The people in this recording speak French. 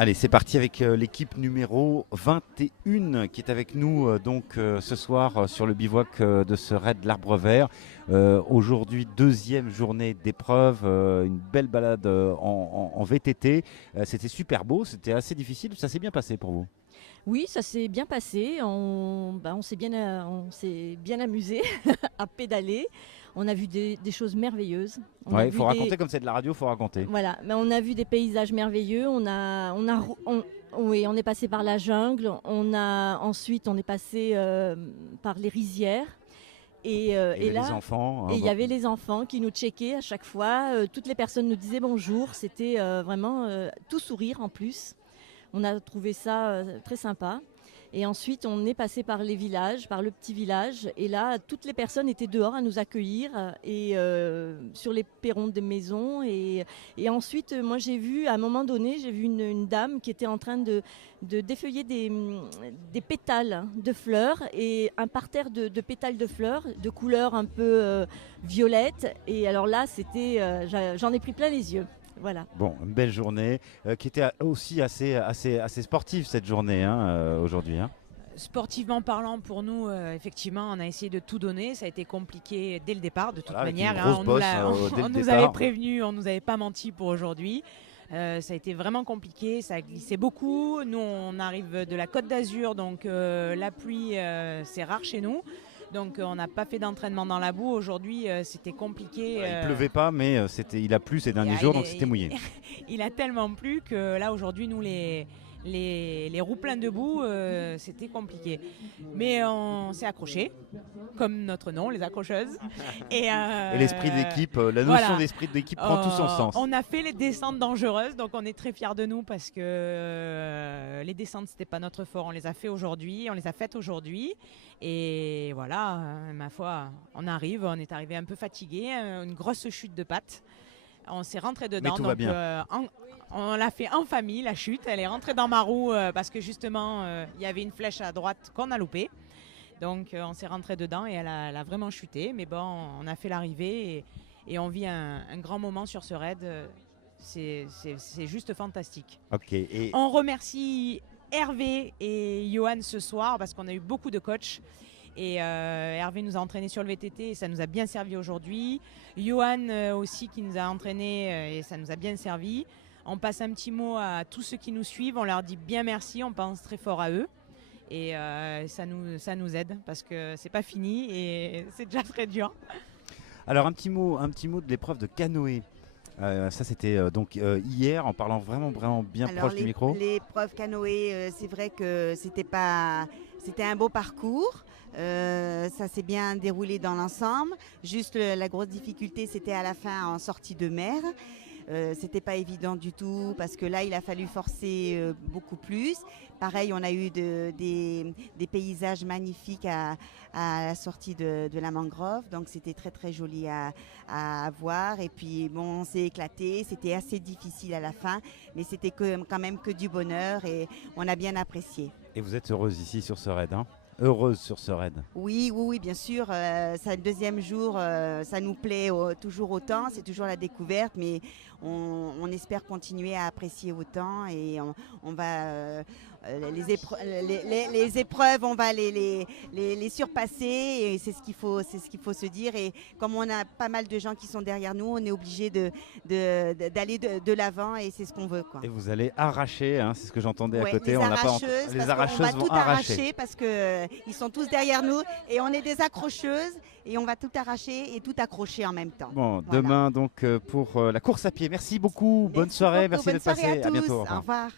Allez, c'est parti avec l'équipe numéro 21 qui est avec nous ce soir sur le bivouac de ce raid de l'Arbre Vert. Aujourd'hui, deuxième journée d'épreuve, une belle balade en VTT. C'était super beau, c'était assez difficile, ça s'est bien passé pour vous? Oui, ça s'est bien passé. On s'est bien amusé à pédaler. On a vu des choses merveilleuses. On a Ouais, il vu faut raconter comme c'est de la radio, il faut raconter. voilà, mais on a vu des paysages merveilleux. Oui, on est passé par la jungle. Ensuite, on est passé par les rizières. Il y avait les enfants. Et il y avait les enfants qui nous checkaient à chaque fois. Toutes les personnes nous disaient bonjour. C'était vraiment tout sourire en plus. On a trouvé ça très sympa. Et ensuite, on est passé par les villages, par le petit village. Et là, toutes les personnes étaient dehors à nous accueillir et sur les perrons des maisons. Et ensuite, moi, à un moment donné, j'ai vu une dame qui était en train de défeuiller des pétales de fleurs et un parterre de pétales de fleurs de couleur un peu violette. Et alors là, j'en ai pris plein les yeux. Voilà. Bon, une belle journée qui était aussi assez sportive cette journée aujourd'hui. Sportivement parlant, pour nous, effectivement, on a essayé de tout donner. Ça a été compliqué dès le départ, de toute Voilà, avec manière. une grosse bosse, dès On le nous départ. avait prévenu, on nous avait pas menti pour aujourd'hui. Ça a été vraiment compliqué, ça a glissé beaucoup. Nous, on arrive de la Côte d'Azur, donc la pluie, c'est rare chez nous. Donc on n'a pas fait d'entraînement dans la boue. Aujourd'hui, c'était compliqué. Il pleuvait pas, mais il a plu ces derniers jours, donc c'était mouillé. Il a tellement plu que là, aujourd'hui, nous, les roues pleines de boue, c'était compliqué. Mais on s'est accrochés, comme notre nom, les accrocheuses. Et l'esprit d'équipe, la notion d'esprit d'équipe prend tout son sens. On a fait les descentes dangereuses, donc on est très fiers de nous parce que les descentes, c'était pas notre fort. On les a faites aujourd'hui. Et voilà, ma foi, on est arrivé un peu fatigué, une grosse chute de pattes. On s'est rentré dedans. Mais tout va bien. On l'a fait en famille, la chute. Elle est rentrée dans ma roue parce que justement, il y avait une flèche à droite qu'on a loupée. Donc on s'est rentré dedans et elle a vraiment chuté. Mais bon, on a fait l'arrivée et on vit un grand moment sur ce raid. C'est juste fantastique. Ok. On remercie Hervé et Johan ce soir parce qu'on a eu beaucoup de coachs. Et Hervé nous a entraînés sur le VTT et ça nous a bien servi aujourd'hui. Johan aussi qui nous a entraînés et ça nous a bien servi. On passe un petit mot à tous ceux qui nous suivent. On leur dit bien merci, on pense très fort à eux. Et ça nous aide parce que c'est pas fini et c'est déjà très dur. Alors un petit mot de l'épreuve de canoë. Ça c'était hier, en parlant vraiment bien proche du micro. L'épreuve canoë, c'est vrai que c'était un beau parcours. Ça s'est bien déroulé dans l'ensemble. Juste la grosse difficulté, c'était à la fin en sortie de mer. C'était pas évident du tout parce que là il a fallu forcer beaucoup plus. Pareil, on a eu des paysages magnifiques à la sortie de la mangrove, donc c'était très joli à voir. Et puis bon, on s'est éclaté, c'était assez difficile à la fin, mais c'était quand même que du bonheur et on a bien apprécié. Et vous êtes heureuse ici sur ce raid, heureuse sur ce raid? Oui, bien sûr. C'est le deuxième jour, ça nous plaît toujours autant. C'est toujours la découverte, mais on espère continuer à apprécier autant et on va les épreuves, on va les surpasser et c'est ce qu'il faut se dire. Et comme on a pas mal de gens qui sont derrière nous, on est obligé d'aller de l'avant et c'est ce qu'on veut, quoi. Et vous allez arracher, c'est ce que j'entendais à côté. Les arracheuses, on va tout arracher parce que ils sont tous derrière nous et on est des accrocheuses et on va tout arracher et tout accrocher en même temps. Bon, voilà. demain donc pour la course à pied. Merci beaucoup, bonne soirée, merci d'être passé, à bientôt. Au revoir.